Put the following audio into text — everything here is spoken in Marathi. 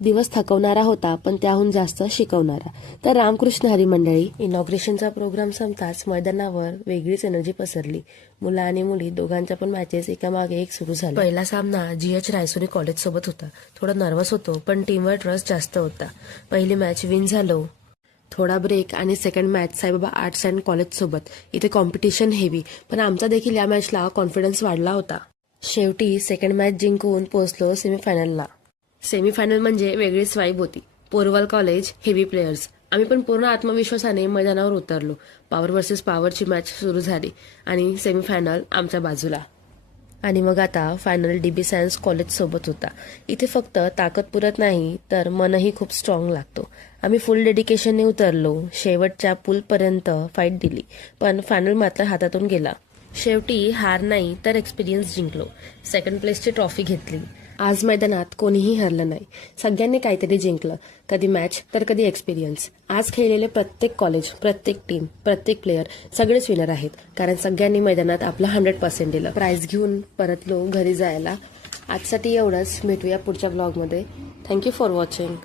दिवस थकवणारा होता, पण त्याहून जास्त शिकवणारा. तर रामकृष्ण हरी मंडळी, इनॉग्रेशनचा प्रोग्राम संपताच मैदानावर वेगळीच एनर्जी पसरली. मुलं आणि मुली दोघांच्या पण मॅचेस एकामागे एक सुरू झाल्या. पहिला सामना GH रायसोनी कॉलेज सोबत होता. थोडा नर्वस होतो, पण टीमवर ट्रस्ट जास्त होता. पहिली मॅच विन झालो. थोडा ब्रेक आणि second match Saibaba arts and college सोबत. इथे कॉम्पिटिशन हेवी, पण आमचा देखील या मॅचला कॉन्फिडन्स वाढला होता. शेवटी सेकंड मॅच जिंकून पोहोचलो सेमीफायनलला. सेमीफायनल म्हणजे वेगळीच वाईब होती. Porwal college, heavy players. आम्ही पण पूर्ण आत्मविश्वासाने मैदानावर उतरलो. पॉवर वर्सेस पॉवरची मॅच सुरू झाली आणि सेमीफायनल आमच्या बाजूला. आणि मग आता फायनल DB सायन्स कॉलेज सोबत होता. इथे फक्त ताकद पुरत नाही, तर मनही खूप स्ट्रॉंग लागतो. आम्ही फुल डेडिकेशनने उतरलो. शेवटच्या पूलपर्यंत फाईट दिली, पण फायनल मात्र हातातून गेला. शेवटी हार नाही तर एक्सपिरियन्स जिंकलो. सेकंड प्लेसची ट्रॉफी घेतली. आज मैदानात कोणीही हरलं नाही. सगळ्यांनी काहीतरी जिंकलं. कधी मॅच तर कधी एक्सपिरियन्स. आज खेळलेले प्रत्येक कॉलेज, प्रत्येक टीम, प्रत्येक प्लेयर सगळेच विनर आहेत. कारण सगळ्यांनी मैदानात आपलं 100% दिलं. प्राइज घेऊन परतलो घरी जायला. आजसाठी एवढंच. भेटूया पुढच्या ब्लॉगमध्ये. Thank you for watching.